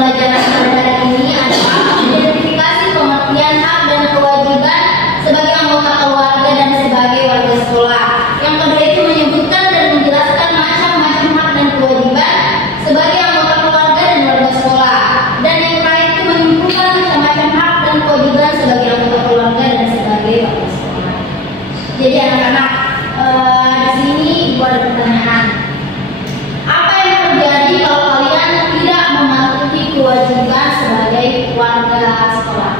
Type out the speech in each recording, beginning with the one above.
pembelajaran pada hari ini adalah identifikasi pengertian hak dan kewajiban sebagai anggota keluarga dan sebagai warga sekolah. Yang kedua itu menyebutkan dan menjelaskan macam-macam hak dan kewajiban sebagai anggota keluarga dan warga sekolah. Dan yang terakhir itu menyimpulkan macam-macam hak dan kewajiban sebagai anggota keluarga dan sebagai warga sekolah. Jadi anak-anak, di sini ibu ada pertanyaan. Apa yang terjadi kalau kalian tidak mematuhi kewajiban sebagai warga sekolah?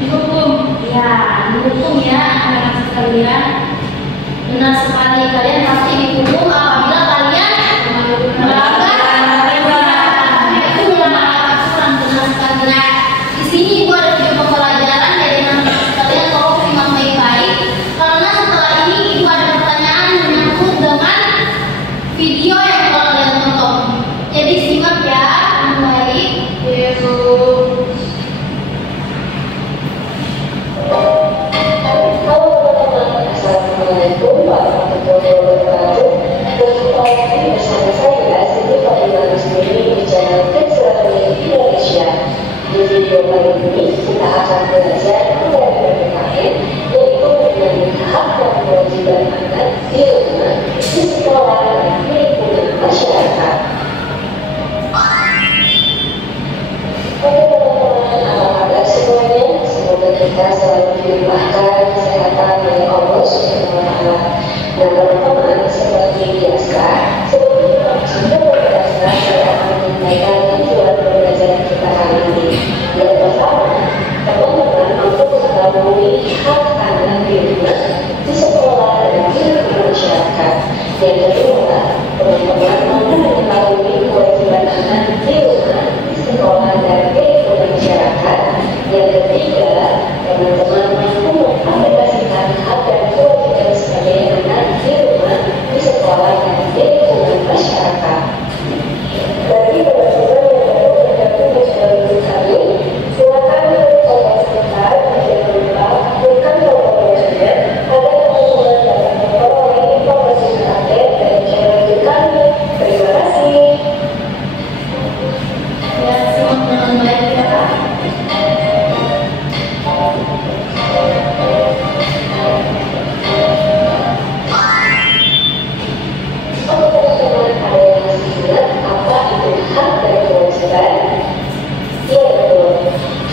Dihukum. Ya, dihukum ya anak-anak sekalian. Benar sekali, kalian pasti dihukum apabila kalian melanggar itu melanggar aturan. Benar sekali. Nah, di sini ibu ada video pembelajaran dari anak-anak sekalian, tolong simak baik-baik karena setelah ini ibu ada pertanyaan menyangkut dengan video yang telah kalian tonton. Jadi simak ya dengan baik. Assalamualaikum warahmatullahi wabarakatuh. Berjumpa lagi bersama saya Siti Fadila Muslimin di channel Kids Learning Indonesia. Di video kali ini kita akan belajar mengenai PPKN, yaitu mengenai hak dan kewajiban anak di rumah, di sekolah, dan lingkungan masyarakat. Oke teman-teman, apa kabar semuanya? Semoga kita selalu dilimpahkan kesehatan oleh Allah Subhanahu wa Ta'ala. Nah teman-teman, seperti biasa, sebelum sudah berbiasa, saya akan menyampaikan tujuan pembelajaran kita hari ini. Yang pertama, teman-teman untuk mengetahui hak anak di rumah, di sekolah, dan di lingkungan masyarakat. Yang kedua, teman-teman mampu mengetahui kewajiban anak di rumah, di sekolah, dan di lingkungan masyarakat. Yang ketiga, teman-teman mampu mengaplikasikan hak dan kewajiban sebagai anak di rumah, di sekolah, dan di lingkungan masyarakat. Bagi teman-teman yang baru bergabung di channel kami, silakan klik tombol sebentar dan jangan lupa tekan tombol loncengnya agar teman-teman dapat memperoleh informasi terupdate dari channel kami. Terima kasih. Ya, simak dengan baik ya. Untuk teman-teman ada yang masih ingat apa itu hak dan kewajiban? Ya betul,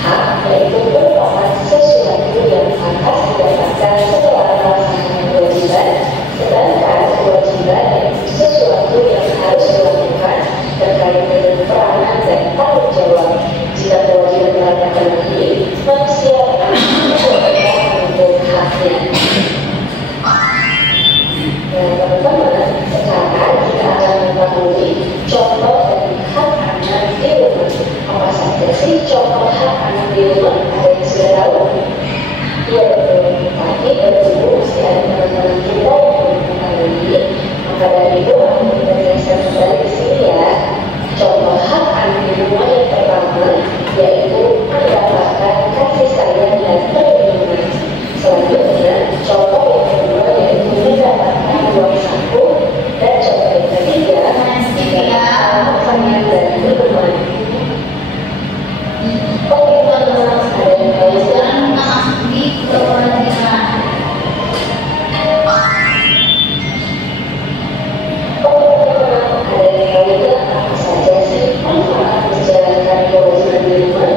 hak yaitu merupakan sesuatu yang akan didapatkan setelah melaksanakan kewajiban, sedangkan kewajiban yaitu sesuatu yang harus dilakukan terkait dengan peranan dan tanggung jawab. Jika kewajiban melanggar ini, manusia akan menanggung haknya. Nah teman-teman, sekarang kita akan mengetahui contoh dari hak anak di rumah. Apa saja sih contoh hak anak di rumah? Ada yang sudah tahu? Ya betul, tapi tentu masih ada teman-teman kita yang belum mengetahui. Maka dari itu aku menjelaskan kembali di sini ya. Contoh hak anak di rumah yang pertama yaitu mendapatkan kasih sayang dan perlindungan. Selanjutnya, contoh yang kedua yaitu mendapatkan uang saku, dan contoh yang ketiga mendapatkan makanan dan minuman. Oke teman-teman, ada yang tahu Sekarang kita masuk di pembelajaran. Ada yang tahu nggak apa saja sih manfaat menjalankan kewajiban di rumah?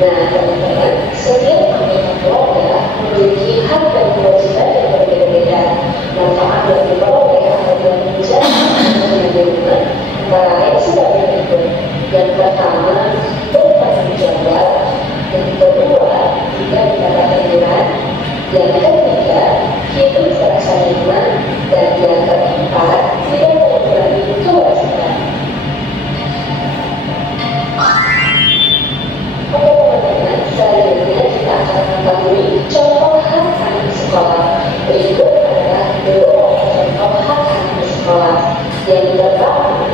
Nah teman-teman, setiap anggota keluarga memiliki hak dan kewajiban yang berbeda-beda. Manfaat yang diperoleh apabila menjalankan kewajiban di rumah antara lain sebagai berikut. Yang pertama, bertanggung jawab. Yang kedua, tidak mendapat teguran. Yang ketiga, hidup serasa nyaman. Dan yang keempat, tidak mengurangi kewajiban. Oke teman-teman, selanjutnya kita akan mengetahui contoh hak anak di sekolah. Berikut adalah beberapa contoh hak anak di sekolah. Yang pertama,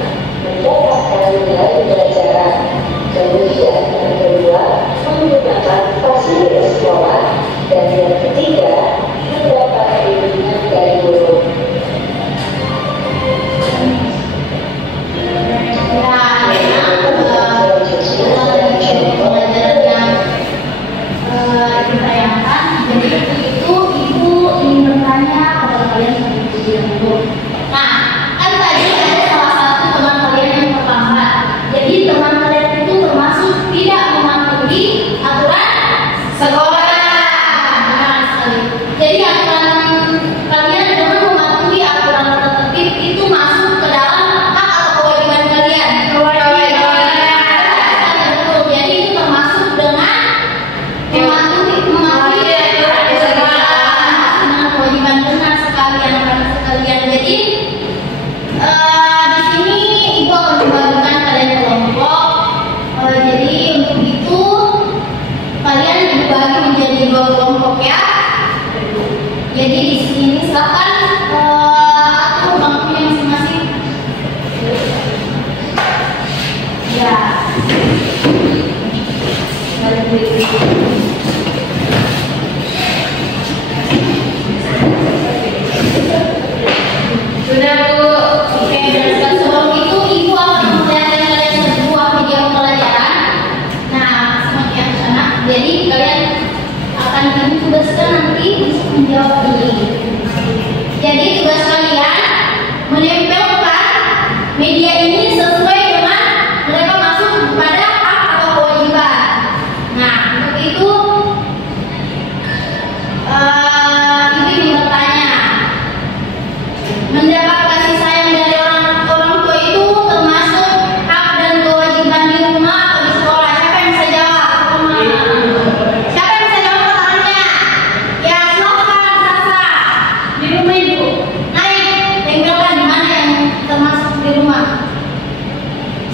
mendapatkan nilai pelajaran.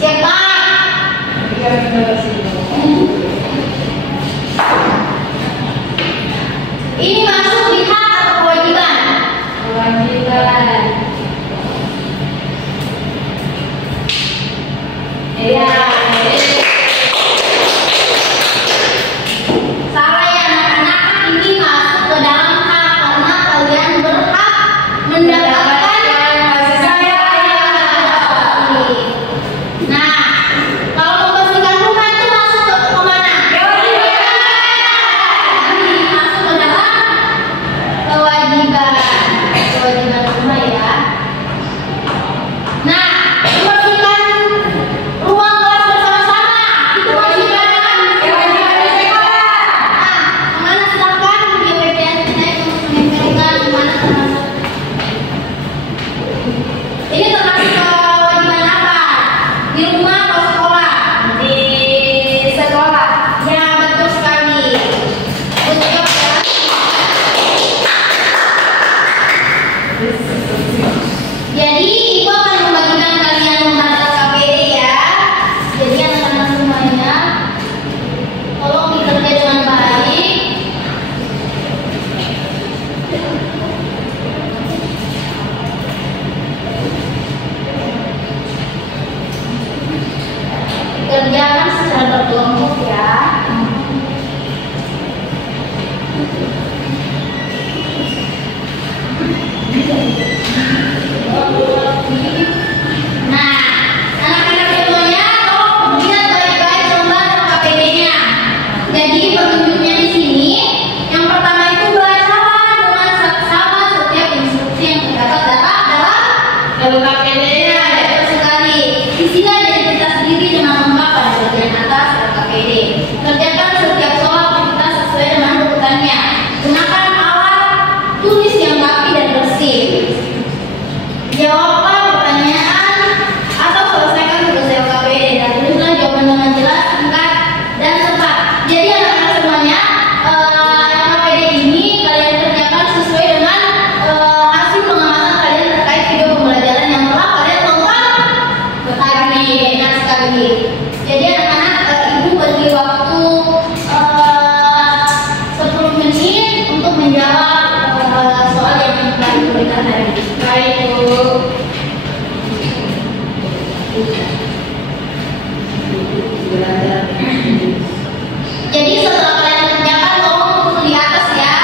Siapa? Ini masuk di hak atau kewajiban? Kewajiban. Iya. Salah ya anak-anak, ini masuk ke dalam hak karena kalian berhak mendapatkan kasih sayang. Nah, kalau membersihkan rumah itu masuk ke kemana? Ini masuk ke dalam kewajiban. Kewajiban rumah ya. Nah, membersihkan ruang kelas bersama-sama itu kewajiban kan? Kewajiban sekolah. Nah, kemana silakan di bagian saya untuk menempelkan kemana termasuk. Ini termasuk kewajiban apa? Di rumah atau sekolah? Di sekolah. Ya, betul sekali. Betul ya. Jadi, ibu akan membagikan kalian membaca KPD ya. Jadi anak-anak semuanya, tolong bekerja dengan baik. Kerjakan secara berkelompok ya. Nah, anak-anak semuanya tolong lihat baik-baik lembar KPD-nya. Jadi petunjuknya di sini, yang pertama itu bacalah dengan sama setiap instruksi yang terdapat dalam KPD-nya. Betul sekali. Di sini ada identitas diri dengan lengkap pada bagian atas KPD. Kerjakan setiap soal aktivitas sesuai dengan urutannya. Gunakan alat tulis yang rapi dan bersih. Jawablah pertanyaan atau selesaikan tugas KPD dan tulislah jawaban dengan jelas, singkat, dan tepat. Jadi anak-anak semuanya, KPD ini kalian kerjakan sesuai dengan hasil pengamatan kalian terkait video pembelajaran yang telah kalian tonton tadi. Enak sekali. Jadi anak-anak, ibu beri waktu 10 menit untuk menjawab soal yang telah diberikan hari ini. Baik, Bu. Jadi setelah kalian kerjakan, tolong tulis di atas ya.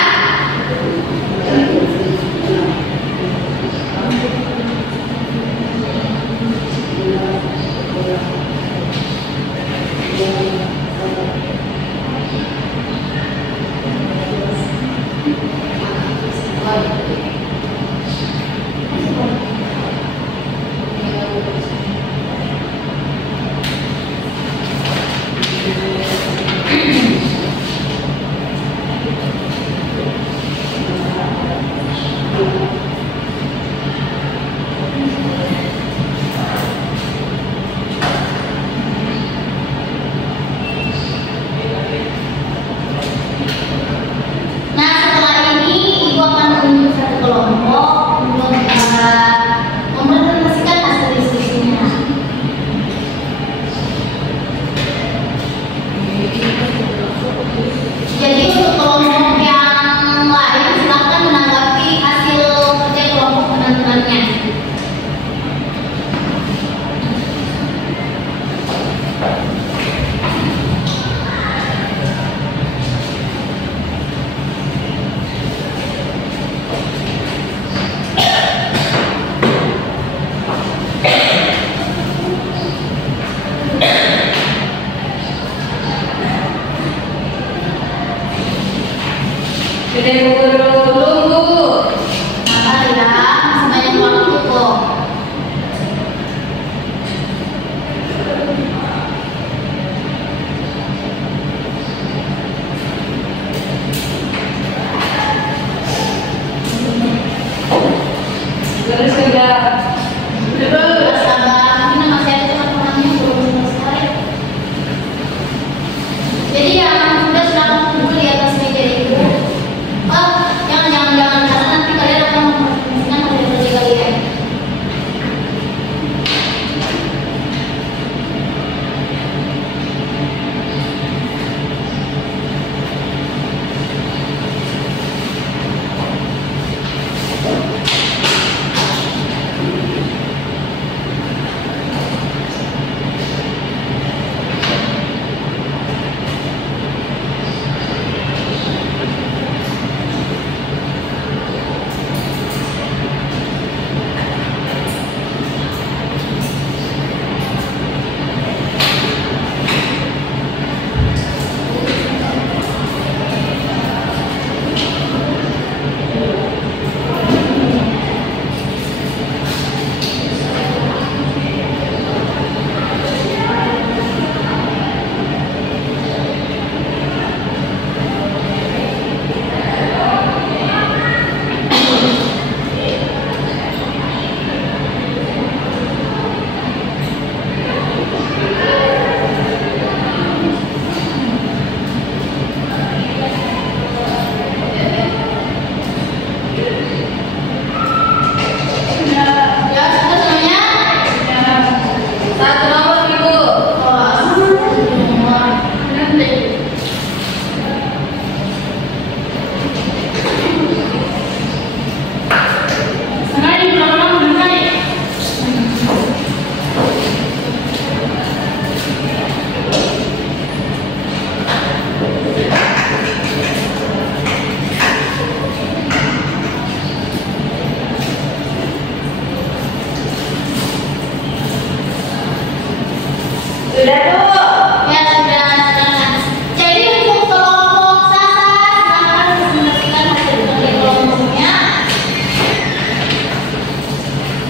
Sudah Bu. Ya sudah, silakan. Jadi untuk kelompok Sasa, silakan disimulasikan hasil dari kelompoknya.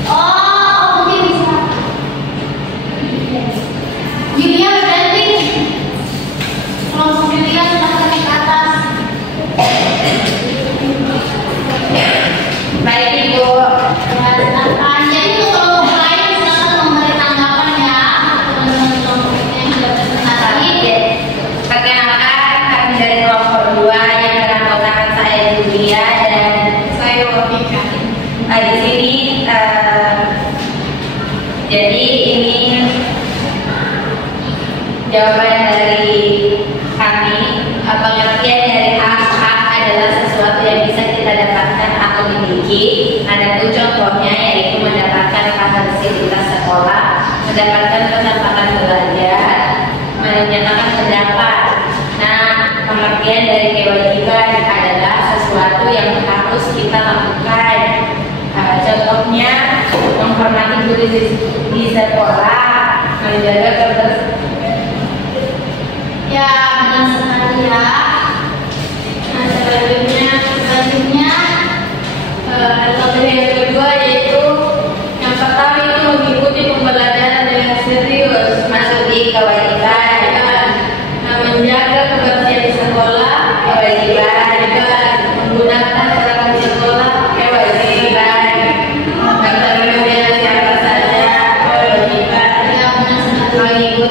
Oh, mungkin bisa. Julia berarti kelompok Julia silahkan ke atas. Baik Ibu. Ya, silakan. Jadi untuk kelompok lain silakan memberi tanggapan ya. Teman-teman kelompoknya yang sudah presentasi. Perkenalkan kami dari kelompok 2 yang beranggotakan saya Julia dan saya Wafika. Di sini jadi ini jawaban dari kami. Pengertian dari hak adalah sesuatu yang bisa kita dapatkan atau miliki. Ada tuh contohnya yaitu mendapatkan fasilitas sekolah, mendapatkan kesempatan belajar, menyatakan pendapat. Nah, pengertian dari kewajiban adalah sesuatu yang harus kita lakukan. Contohnya menghormati guru di sekolah, menjaga kebersihan. Ya, benar sekali ya. Nah, selanjutnya Adalah yang kedua yaitu yang pertama itu mengikuti pembelajaran dengan serius, masuk di kewajiban. Menjaga kebersihan di sekolah, kewajiban. Menggunakan peralatan sekolah, kewajiban. Bertemu dengan siapa saja, kewajiban. ya benar sekali. Mengikuti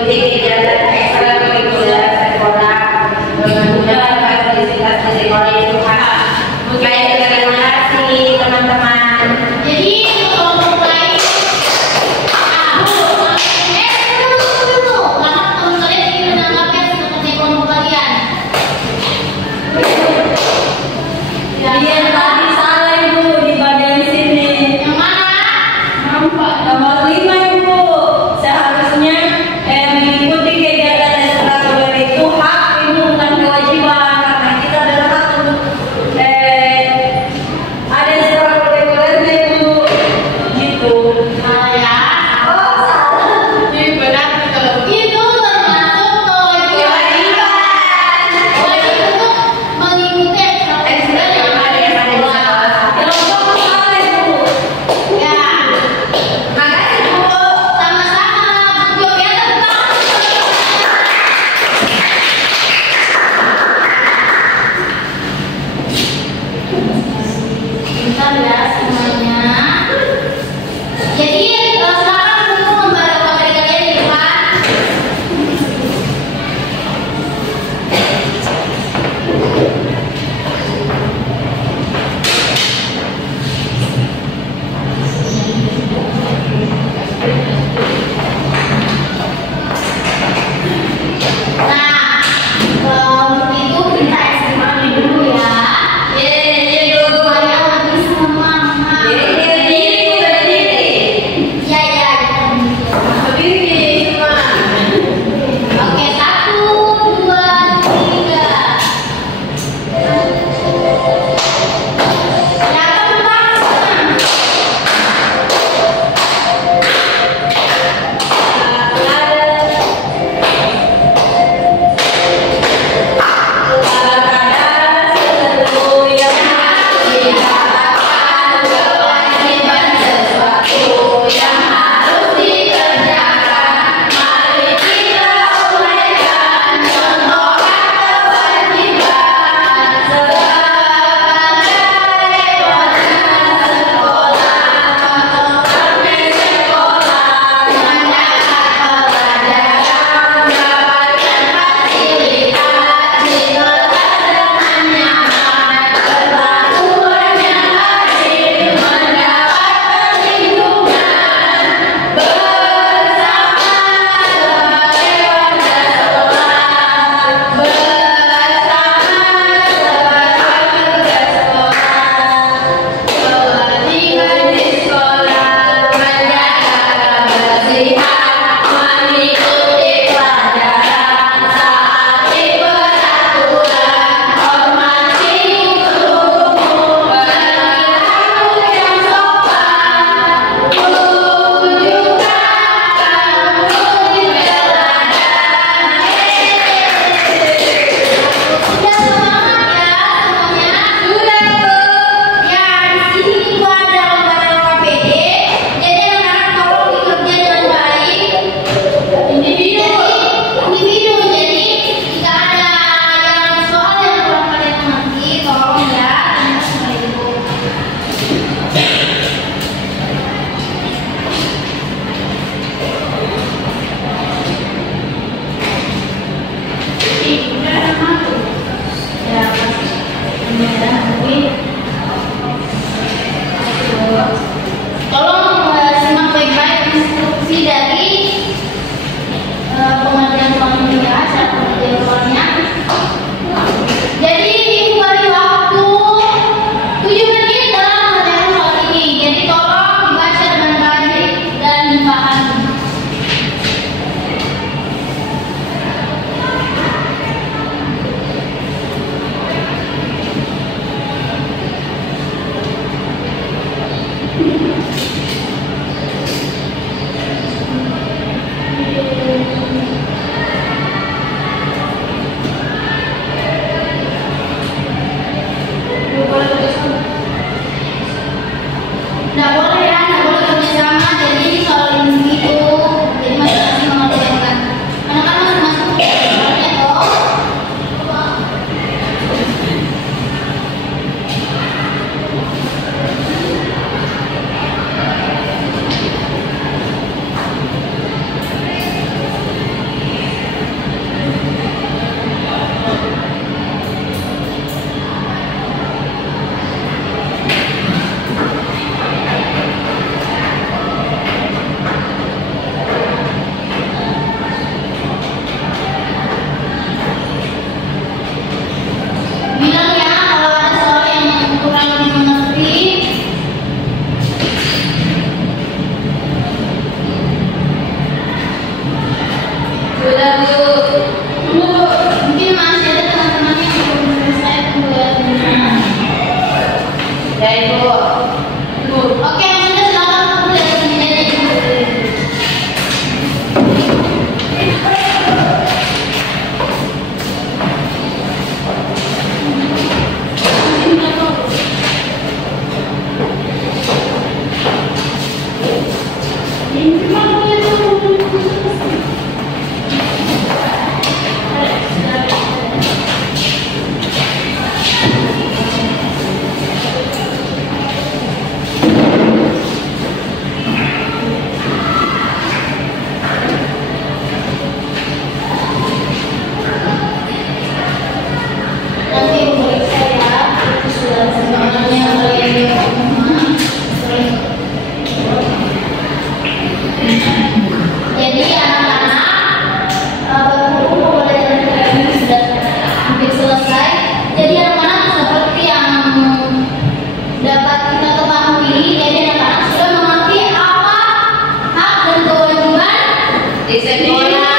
sekolah.